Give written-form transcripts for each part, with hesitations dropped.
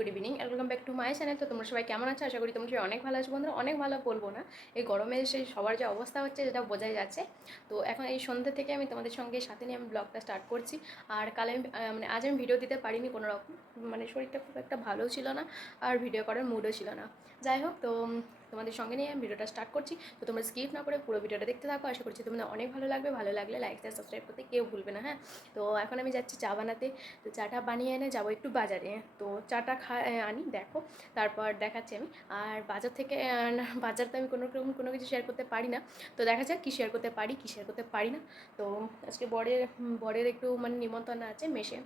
Good evening welcome back to my channel. তো তোমরা সবাই কেমন আছো? আশা করি তোমরা সবাই অনেক ভালো আছো বন্ধুরা। অনেক ভালো বলবো না, এই গরমে সেই সবার যে অবস্থা হচ্ছে সেটা বোঝাই যাচ্ছে। তো এখন এই সন্ধ্যে থেকে আমি তোমাদের সঙ্গে সাথে নিয়ে আমি ব্লগটা স্টার্ট করছি। আর কালে আমি মানে আজ আমি ভিডিও দিতে পারিনি কোনো রকম, মানে শরীরটা খুব একটা ভালো ছিল না আর ভিডিও করার মুডও ছিল না। যাই হোক, তো তোমাদের সঙ্গে নিয়ে আমি ভিডিওটা স্টার্ট করছি। তো তোমরা স্কিপ না করে পুরো ভিডিওটা দেখতে থাকো। আশা করছি তোমাদের অনেক ভালো লাগবে। ভালো লাগলে লাইক শেয়ার সাবস্ক্রাইব করতে কেউ ভুলবে না, হ্যাঁ। তো এখন আমি যাচ্ছি চা বানাতে। তো চাটা বানিয়ে এনে যাবো একটু বাজারে। তো চাটা আনি দেখো, তারপর দেখাচ্ছি আমি। আর বাজার থেকে বাজার তো আমি কোনো রকম কোনো কিছু শেয়ার করতে পারি না। তো দেখা যাক কী শেয়ার করতে পারি কী শেয়ার করতে পারি না। তো আজকে বরের একটু মানে নিমন্ত্রণ আছে, মেসে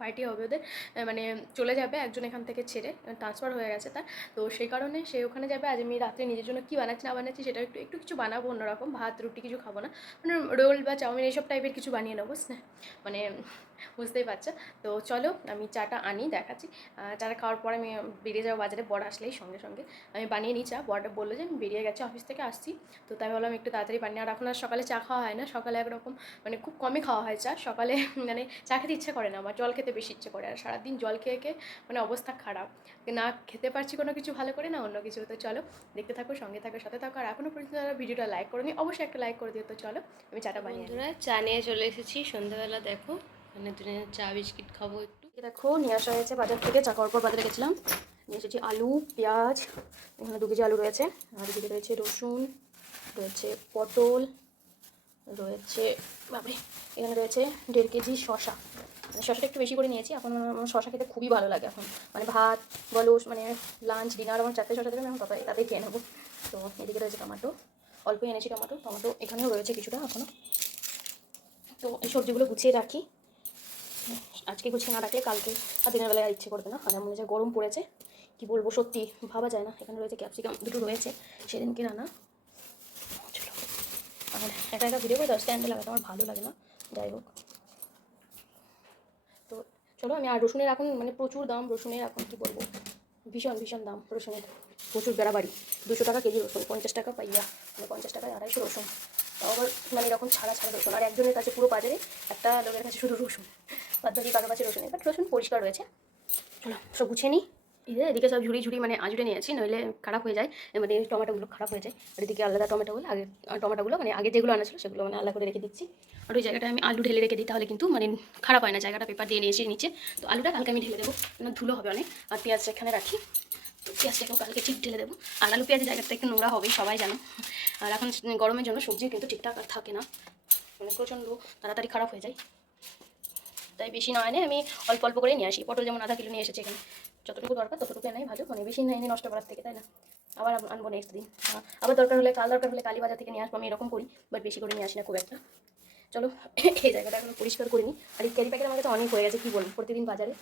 পার্টি হবে ওদের। মানে চলে যাবে একজন এখান থেকে ছেড়ে, ট্রান্সফার হয়ে গেছে তার। তো সেই কারণে সে ওখানে যাবে। আজ আমি রাত্রে নিজের জন্য কী বানাচ্ছি না বানাচ্ছি সেটা একটু একটু কিছু বানাবো অন্যরকম। ভাত রুটি কিছু খাবো না, মানে রোল বা চাউমিন এইসব টাইপের কিছু বানিয়ে নেবো, মানে বুঝতেই পারছো। তো চলো আমি চাটা আনি, দেখাচ্ছি। চাটা খাওয়ার পর আমি বেরিয়ে যাবো বাজারে। বর আসলেই সঙ্গে সঙ্গে আমি বানিয়ে নিই চা। বরটা বললো যে আমি বেরিয়ে গেছি, অফিস থেকে আসছি। তো তাই ভাবলাম একটু তাড়াতাড়ি বানিয়ে। আর এখন আর সকালে চা খাওয়া হয় না, সকালে একরকম মানে খুব কমই খাওয়া হয় চা সকালে। মানে চা খেতে ইচ্ছে করে না আমার, জল খেতে বেশি ইচ্ছে করে। আর সারাদিন জল খেয়ে খেয়ে মানে অবস্থা খারাপ, না খেতে পারছি কোনো কিছু ভালো করে, না অন্য কিছু। তো চলো দেখতে থাকো, সঙ্গে থাকো, সাথে থাকো। আর এখনও পর্যন্ত যারা ভিডিওটা লাইক করোনি অবশ্যই একটা লাইক করে দিও। তো চলো আমি চাটা বানিয়ে বন্ধুরা, চা নিয়ে চলে এসেছি সন্ধ্যাবেলা। দেখো মানে দুজনে চা বিস্কিট খাবো একটু। দেখো নিয়ে আসা হয়েছে বাজার থেকে। চা খাওয়ার পর বাজারে গেছিলাম, নিয়ে এসেছি আলু পেঁয়াজ। এখানে 2 কেজি আলু রয়েছে। আর এদিকে রয়েছে রসুন, রয়েছে পটল, রয়েছে বাবরে, এখানে রয়েছে 1.5 কেজি শশা। মানে শশাটা একটু বেশি করে নিয়েছি। এখন আমার শশা খেতে খুবই ভালো লাগে এখন, মানে ভাত বলো, মানে লাঞ্চ ডিনার আমার 4টে শশা দেবেন, আমি তাতেই খেয়ে নেবো। তো এদিকে রয়েছে টমেটো, অল্পই এনেছি টমেটো। টমেটো এখানেও রয়েছে কিছুটা এখনও। তো এই সবজিগুলো গুছিয়ে রাখি, আজকে গুছিয়ে না রাখলে কালকে আর দিনের বেলায় আর ইচ্ছে করবে না। আর এমন যে গরম পড়েছে কি বলবো, সত্যি ভাবা যায় না। এখানে রয়েছে ক্যাপসিকাম, দুটো রয়েছে সেদিনকে রান্না। চলো, আর একা একা ভিডিও করে তো স্ট্যান্ডে লাগাতে আমার ভালো লাগে না। যাই হোক, তো চলো আমি। আর রসুনের এখন মানে প্রচুর দাম রসুনের, এখন কী বলবো, ভীষণ ভীষণ দাম রসুনের, প্রচুর বেড়াবাড়ি। 200 টাকা কেজি রসুন, 50 টাকা পাইয়া, মানে 50 টাকায় 250 রসুন। তাও আবার মানে এরকম ছাড়া ছাড়া রসুন। আর একজনের কাছে পুরো বাজারে একটা লোকের কাছে শুধু রসুন, বাদ বাকি কারোর কাছে রসুন। বাট রসুন পরিষ্কার রয়েছে। চলো সব গুছিয়ে নিই। এদিকে সব ঝুড়ি ঝুড়ি মানে আজুড়ে নিয়েছি, নইলে খারাপ হয়ে যায়, মানে টমেটোগুলো খারাপ হয়ে যায়। আর এদিকে আলাদা টমেটোগুলো টমেটোগুলো মানে আগে যেগুলো আনা ছিল সেগুলো মানে আলাদা করে রেখে দিচ্ছি। আর ওই জায়গাটা আমি আলু ঢেলে রেখে দিই, তাহলে কিন্তু মানে খারাপ হয় না জায়গাটা। পেপার দিয়ে নিয়েছি নিচে। তো আলুটা কালকে আমি ঢেলে দেবো, ধুলো হবে অনেক। আর পেঁয়াজটা এখানে রাখি, তো পেঁয়াজটাকেও কালকে ঠিক ঢেলে দেবো। আর আলু পেঁয়াজের জায়গাটা একটু নোংরা হবেই, সবাই জানো। আর এখন গরমের জন্য সবজি কিন্তু ঠিকঠাক আর থাকে না, মানে প্রচণ্ড তাড়াতাড়ি খারাপ হয়ে যায়। তাই বেশি না এনে আমি অল্প অল্প করে নিয়ে আসি। পটল যেমন আধা কিলো নিয়ে এসেছি এখানে, যতটুকু দরকার ততটুকু এনাই ভালো, মানে বেশি না এনে নষ্ট করার থেকে, তাই না? আবার আনবো নেক্সট দিন। আবার দরকার হলে কালী বাজার থেকে নিয়ে আসবো, আমি এরকম করি। বাট বেশি করে নিয়ে আসি না খুব একটা। চলো এই জায়গাটা এখন পরিষ্কার করে নিই। আর এই ক্যারি প্যাকেট আমার কাছে অনেক হয়ে গেছে, কী বলবো, প্রতিদিন বাজারে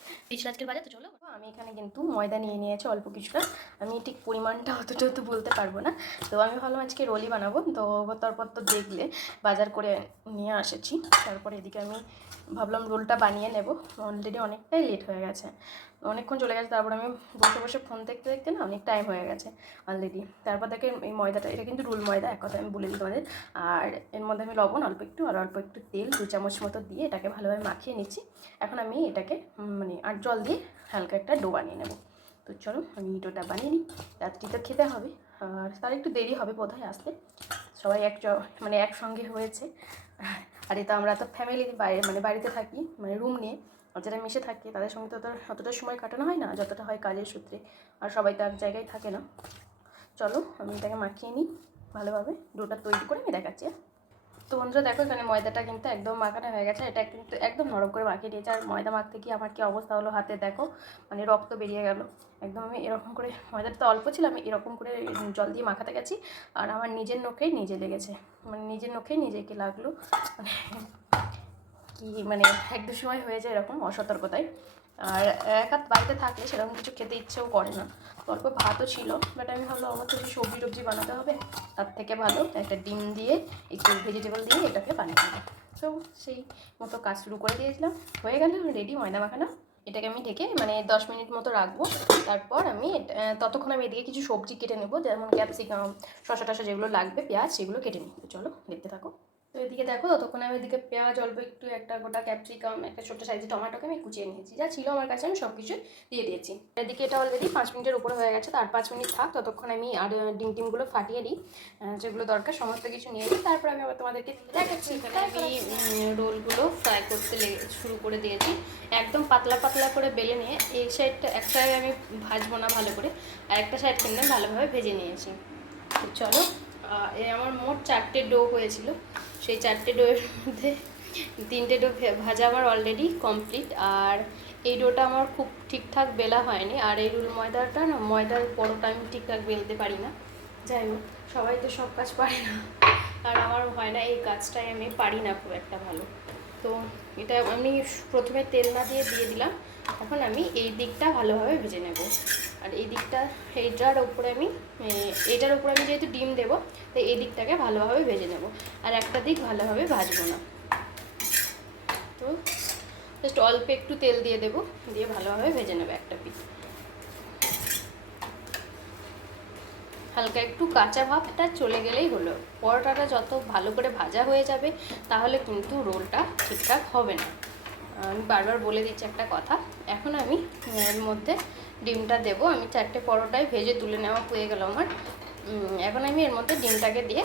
আজকের বাজার। তো চলো আমি এখানে কিন্তু ময়দা নিয়ে নিয়েছি অল্প কিছুটা। আমি ঠিক পরিমাণটা অতটা তো বলতে পারবো না। তো আমি ভাবলাম আজকে রোলই বানাবো। তো তারপর তো দেখলে বাজার করে নিয়ে এসেছি। তারপরে এদিকে আমি ভাবলাম রোলটা বানিয়ে নেব। অলরেডি অনেকটাই লেট হয়ে গেছে, অনেকক্ষণ চলে গেছে। তারপর আমি বসে বসে ফোন দেখতে দেখতে না অনেক টাইম হয়ে গেছে অলরেডি। তারপর দেখে এই ময়দাটা, এটা কিন্তু রোল ময়দা, এক কথা আমি বলে দিই তোমাদের। আর এর মধ্যে আমি লবণ অল্প একটু আর অল্প একটু তেল 2 চামচ মতো দিয়ে এটাকে ভালোভাবে মাখিয়ে নিচ্ছি। এখন আমি এটাকে মানে আর জল দিয়ে হালকা একটা ডো বানিয়ে নেব। তো চলো আমি ডোটা বানিয়ে নিই, রাত্রি তো খেতে হবে। আর তার একটু দেরি হবে বোধহয় আসতে, সবাই মানে একসঙ্গে হয়েছে। আর এটা আমরা তো ফ্যামিলি বাইরে মানে বাড়িতে থাকি, মানে রুম নিয়ে। আর যারা মিশে থাকি তাদের সঙ্গে তো অতটা সময় কাটানো হয় না যতটা হয় কাজের সূত্রে। আর সবাই তো এক জায়গায় থাকে না। চলো আমি এটাকে মাখিয়ে নিই ভালোভাবে, ডোটা তৈরি করে আমি দেখাচ্ছি। তো বন্ধুরা দেখো, এখানে ময়দাটা কিন্তু একদম মাখানো হয়ে গেছে। এটা কিন্তু একদম নরম করে মাখিয়ে দিয়েছে। আর ময়দা মাখতে কি আমার কি অবস্থা হলো, হাতে দেখো মানে রক্ত বেরিয়ে গেল একদম। আমি এরকম করে, ময়দাটা তো অল্প ছিল, আমি এরকম করে জল দিয়ে মাখাতে গেছি। আর আমার নিজের নখেই নিজে লেগেছে, মানে নিজের নখেই নিজেকে লাগলো। মানে কি মানে এক দু সময় হয়ে যায় এরকম অসতর্কতায়। আর এক হাত বাড়িতে থাকলে সেরকম কিছু খেতে ইচ্ছেও করে না। অল্প ভাতও ছিল, বাট আমি ভাবলাম আমার তো সবজি টবজি বানাতে হবে, তার থেকে ভালো একটা ডিম দিয়ে একটু ভেজিটেবল দিয়ে এটাকে বানিয়ে দেবো। তো সেই মতো কাজ শুরু করে দিয়েছিলাম, হয়ে গেল রেডি ময়দা মাখানো। এটাকে আমি ঢেকে মানে 10 মিনিট মতো রাখবো। তারপর আমি ততক্ষণ আমি এদিকে কিছু সবজি কেটে নেবো, যেমন ক্যাপসিকাম, শসা টসা যেগুলো লাগবে, পেঁয়াজ, সেগুলো কেটে নিই। চলো দেখতে থাকো। তো এদিকে দেখো, ততক্ষণ আমি এদিকে পেঁয়াজ, অল্প একটু একটা গোটা ক্যাপসিকাম, একটা ছোট্ট সাইজের টমেটোকে আমি কুচিয়ে নিয়েছি, যা ছিল আমার কাছে আমি সব কিছু দিয়ে দিয়েছি। এদিকে এটা অলরেডি 5 মিনিটের উপরে হয়ে গেছে, তার 5 মিনিট থাক, ততক্ষণ আমি আর ডিমগুলো ফাটিয়ে দিই, যেগুলো দরকার সমস্ত কিছু নিয়ে নিই, তারপর আমি আবার তোমাদেরকে দেখাচ্ছি। আমি রোলগুলো ফ্রাই করতে শুরু করে দিয়েছি, একদম পাতলা পাতলা করে বেলে নিয়ে এই সাইডটা এক সাইড আমি ভাজবো না ভালো করে, আর একটা সাইড কিন্তু ভালোভাবে ভেজে নিয়েছি। তো চলো, আমার মোট 4টে ডো হয়েছিল, সেই 4টে ডোয়ের মধ্যে 3টে ডো ভাজা আমার অলরেডি কমপ্লিট, আর এই ডোটা আমার খুব ঠিকঠাক বেলা হয়নি, আর এই রুল ময়দাটা না, ময়দার পরোটা আমি ঠিকঠাক বেলতে পারি না। যাই হোক, সবাই তো সব কাজ পারে না, আর আমার হয় না, এই কাজটাই আমি পারি না খুব একটা ভালো। তো এটা আমি প্রথমে তেল না দিয়ে দিলাম, এখন আমি এই দিকটা ভালোভাবে ভেজে নেব, আর এই দিকটা এইটার উপরে আমি যেহেতু ডিম দেবো, তো এই দিকটাকে ভালোভাবে ভেজে নেব, আর একটা দিক ভালোভাবে ভাজবো না। তো জাস্ট অল্প একটু তেল দিয়ে দেবো, দিয়ে ভালোভাবে ভেজে নেবো একটা পিঠ। হালকা একটু কাঁচা ভাবটা চলে গেলেই হলো। পরোটাটা যত ভালো করে ভাজা হয়ে যাবে, তাহলে কিন্তু রোলটা ঠিকঠাক হবে না। আমি বারবার বলে দিচ্ছি একটা কথা। এখন আমি এর মধ্যে ডিমটা দেবো। আমি 4টে পরোটায় ভেজে তুলে নেওয়া হয়ে গেল আমার। এখন আমি এর মধ্যে ডিমটাকে দিয়ে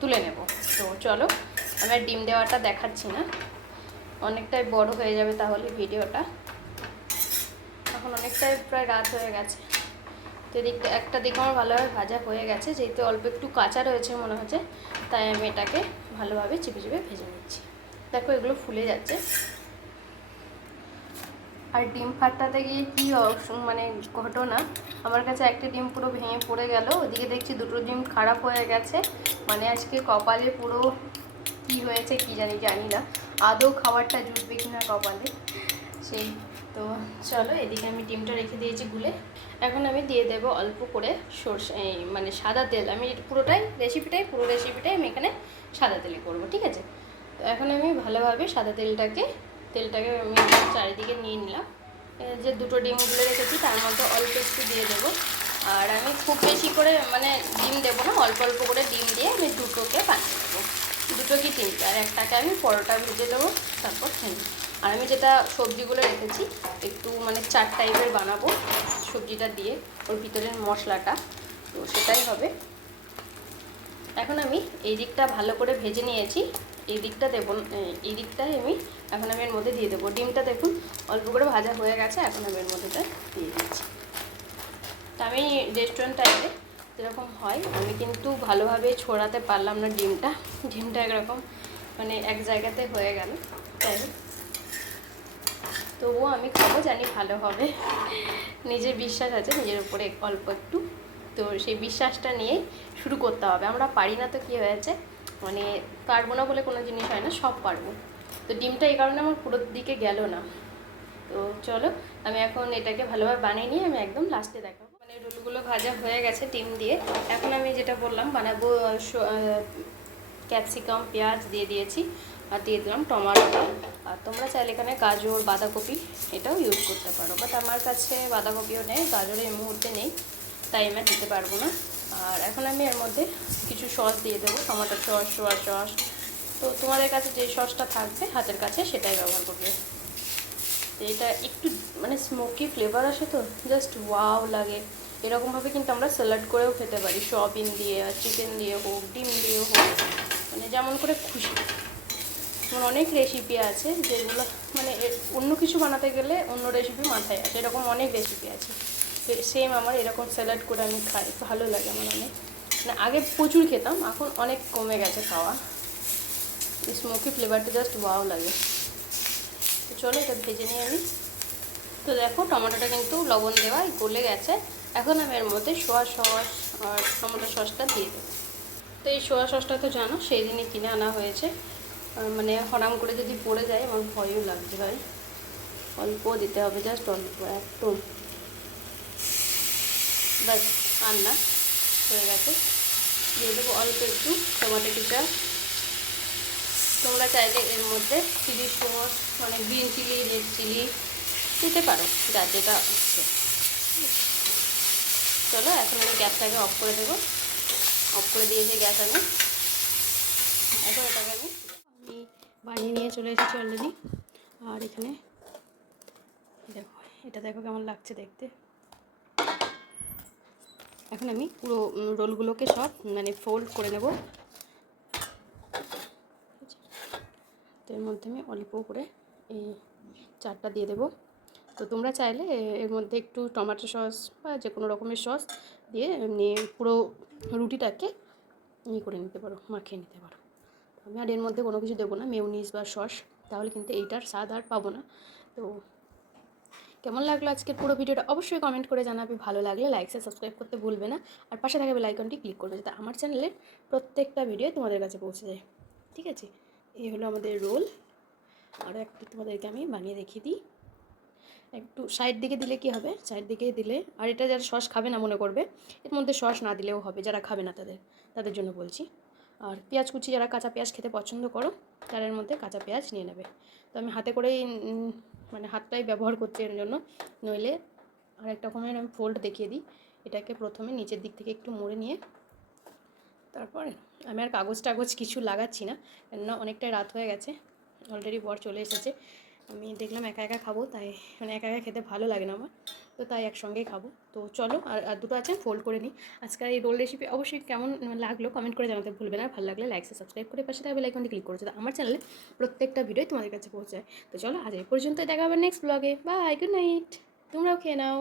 তুলে নেব। তো চলো, আমি আর ডিম দেওয়াটা দেখাচ্ছি না, অনেকটাই বড় হয়ে যাবে তাহলে ভিডিওটা। এখন অনেকটাই প্রায় রাত হয়ে গেছে, তো এদিকটা একটা দিক আমার ভালোভাবে ভাজা হয়ে গেছে, যেহেতু অল্প একটু কাঁচা রয়েছে মনে হচ্ছে, তাই আমি এটাকে ভালোভাবে চেপে চেপে ভেজে নিচ্ছি। দেখো, এগুলো ফুলে যাচ্ছে। আর ডিম ফাটাতে গিয়ে কী ঘটনা, আমার কাছে একটা ডিম পুরো ভেঙে পড়ে গেল, ওদিকে দেখছি 2টো ডিম খারাপ হয়ে গেছে। আজকে কপালে পুরো কি হয়েছে কি জানি না, আদৌ খাবারটা জুটবে কি না কপালে সেই। তো চলো, এদিকে আমি ডিমটা রেখে দিয়েছি গুলে। এখন আমি দিয়ে দেবো অল্প করে সরষে, সাদা তেল। আমি পুরো রেসিপিটাই আমি এখানে সাদা তেলে করবো, ঠিক আছে? তো এখন আমি ভালোভাবে সাদা তেলটাকে আমি চারিদিকে নিয়ে নিলাম। যে 2টো ডিম গুলে রেখেছি তার মধ্যে অল্প একটু দিয়ে দেবো, আর আমি খুব বেশি করে ডিম দেবো না, অল্প অল্প করে ডিম দিয়ে আমি 2টোকে বানিয়ে দেবো, 2টো কি 3টে, আর একটাকে আমি পরোটা ভেজে দেবো, তারপর খেয়ে। আর আমি যেটা সবজিগুলো রেখেছি একটু চাট টাইপের বানাবো সবজিটা দিয়ে, ওর ভিতরের মশলাটা, তো সেটাই হবে। এখন আমি এই দিকটা ভালো করে ভেজে নিয়েছি, এই দিকটা দেবো, এই দিকটাই আমি এখন এর মধ্যে দিয়ে দেবো। ডিমটা দেখুন অল্প করে ভাজা হয়ে গেছে, এখন আমি এর মধ্যে দিয়ে দিচ্ছি। তা আমি রেস্টুরেন্ট টাইপে যেরকম হয়, আমি কিন্তু ভালোভাবে ছড়াতে পারলাম না ডিমটা একরকম এক জায়গাতে হয়ে গেল, তাই তবুও আমি খাবো, জানি ভালো হবে, নিজের বিশ্বাস আছে নিজের উপরে অল্প একটু। তো সেই বিশ্বাসটা নিয়েই শুরু করতে হবে। আমরা পারি না তো কী হয়েছে, পারবো না বলে কোনো জিনিস হয় না, সব পারবো। তো ডিমটা এই কারণে আমার পুরো দিকে গেল না। তো চলো, আমি এখন এটাকে ভালোভাবে বানিয়ে নিয়ে আমি একদম লাস্টে দেখাবো। রোলগুলো ভাজা হয়ে গেছে ডিম দিয়ে। এখন আমি যেটা বললাম বানাবো, ক্যাপসিকাম পেঁয়াজ দিয়ে দিয়েছি, আর দিয়ে দিলাম টমেটো। আর তোমরা চাইলে এখানে গাজর বাঁধাকপি এটাও ইউজ করতে পারো, বাট আমার কাছে বাঁধাকপিও নেই, গাজরের এই মুহূর্তে নেই, তাই আমি দিতে পারবো না। আর এখন আমি এর মধ্যে কিছু সস দিয়ে দেবো, টমেটো সস, সোয়া সস, তো তোমাদের কাছে যে সসটা থাকবে হাতের কাছে সেটাই ব্যবহার করবে। এটা একটু স্মোকি ফ্লেভার আসে, তো জাস্ট ওয়াও লাগে। এরকমভাবে কিন্তু আমরা স্যালাড করেও খেতে পারি, সয়াবিন দিয়ে, আর চিকেন দিয়ে হোক, ডিম দিয়ে হোক, যেমন করে খুশি। অনেক রেসিপি আছে যেগুলো অন্য কিছু বানাতে গেলে অন্য রেসিপি মাথায় আসে, এরকম অনেক রেসিপি আছে। তো সেম আমার এরকম স্যালাড করে আমি খাই, ভালো লাগে আমার অনেক। আগে প্রচুর খেতাম, এখন অনেক কমে গেছে খাওয়া। স্মোকি ফ্লেভারটা জাস্ট ওয়াও লাগে। তো চলো, এটা ভেজে নিই আমি। তো দেখো, টমেটোটা কিন্তু লবণ দেওয়া গলে গেছে। এখন আমি এর মধ্যে সোয়া সস আর টমেটো সসটা দিয়ে দেবো। তো এই সোয়া সসটা তো জানো সেই দিনই কিনে আনা হয়েছে, হরাম করে যদি পড়ে যায় আমার ভয়ও লাগছে ভাই। অল্প দিতে হবে, জাস্ট অল্প একটু, ব্যাস, আর না, হয়ে গেছে। দিয়ে দেবো অল্প একটু টমেটো কেচাপ। তোমরা চাইলে এর মধ্যে chilli sauce, green chilli, red chilli দিতে পারো, যার যেটা হচ্ছে। চলো, এখন আমি গ্যাসটাকে অফ করে দেবো। অফ করে দিয়েছি গ্যাস আমি। এখন এটাকে আমি বানিয়ে নিয়ে চলে এসেছি অলরেডি। আর এখানে দেখো, এটা দেখো কেমন লাগছে দেখতে। এখন আমি পুরো রোলগুলোকে সব মানে ফোল্ড করে নেব। তো এর মধ্যে আমি অল্প করে এই চারটা দিয়ে দেবো। তো তোমরা চাইলে এর মধ্যে একটু টমেটো সস বা যে কোনো রকমের সস দিয়ে এমনি পুরো রুটিটাকে করে নিতে পারো, মাখিয়ে নিতে পারো। আমি আর এর মধ্যে কোনো কিছু দেবো না, মেয়োনিজ বা সস, তাহলে কিন্তু এইটার স্বাদ আর পাবো না। তো কেমন লাগলো আজকের পুরো ভিডিওটা অবশ্যই কমেন্ট করে জানাবে। ভালো লাগলে লাইক সাবস্ক্রাইব করতে ভুলবে না, আর পাশে থাকা বেল আইকনটি ক্লিক করবে যাতে আমার চ্যানেলের প্রত্যেকটা ভিডিও তোমাদের কাছে পৌঁছে যায়। ঠিক আছে, এই হলো আমাদের রোল। আরও একটু তোমাদেরকে আমি বানিয়ে দেখিয়ে দিই। একটু সাইড দিকে দিলে কি হবে, সাইড দিকে দিলে, আর এটা যারা সস খাবে না মনে করবে, এর মধ্যে সস না দিলেও হবে, যারা খাবে না তাদের জন্য বলছি। আর পেঁয়াজ কুচি, যারা কাঁচা পেঁয়াজ খেতে পছন্দ করো তারা এর মধ্যে কাঁচা পেঁয়াজ নিয়ে নেবে। তো আমি হাতে করেই মানে হাতটাই ব্যবহার করছি এর জন্য, নইলে আর একটা রকমের আমি ফোল্ড দেখিয়ে দিই। এটাকে প্রথমে নিচের দিক থেকে একটু মুড়ে নিয়ে তারপরে আমি আর কাগজ টাগজ কিছু লাগাচ্ছি না, কেননা অনেকটাই রাত হয়ে গেছে, অলরেডি বর চলে এসেছে। আমি দেখলাম একা একা খাবো, তাই মানে একা একা খেতে ভালো লাগে না আমার, তো তাই একসঙ্গেই খাবো। তো চলো, আর দুটো আছে ফোল্ড করে নিই। আজকের এই রোল রেসিপি অবশ্যই কেমন লাগলো কমেন্ট করে জানাতে ভুলবে না। ভালো লাগলে লাইক সাবস্ক্রাইব করে পাশে থাকা বেল আইকনটি ক্লিক করেছে, আমার চ্যানেলে প্রত্যেকটা ভিডিও তোমাদের কাছে পৌঁছায়। তো চলো, আজ এই পর্যন্ত, দেখা হবে নেক্সট ব্লগে। বাই, গুড নাইট, তোমরাও খেয়ে নাও।